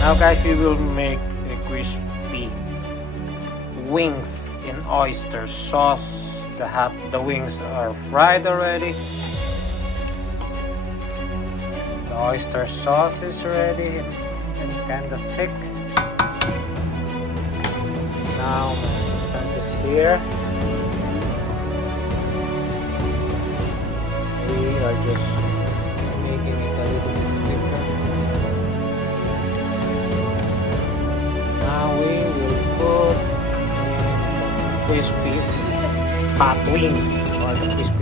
Now guys, we will make a crispy wings in oyster sauce. The wings are fried already. The oyster sauce is ready. It's kind of thick. Now my assistant is here. We are just making it a little bit thicker. Now we will put in the crispy hot wings or the crispy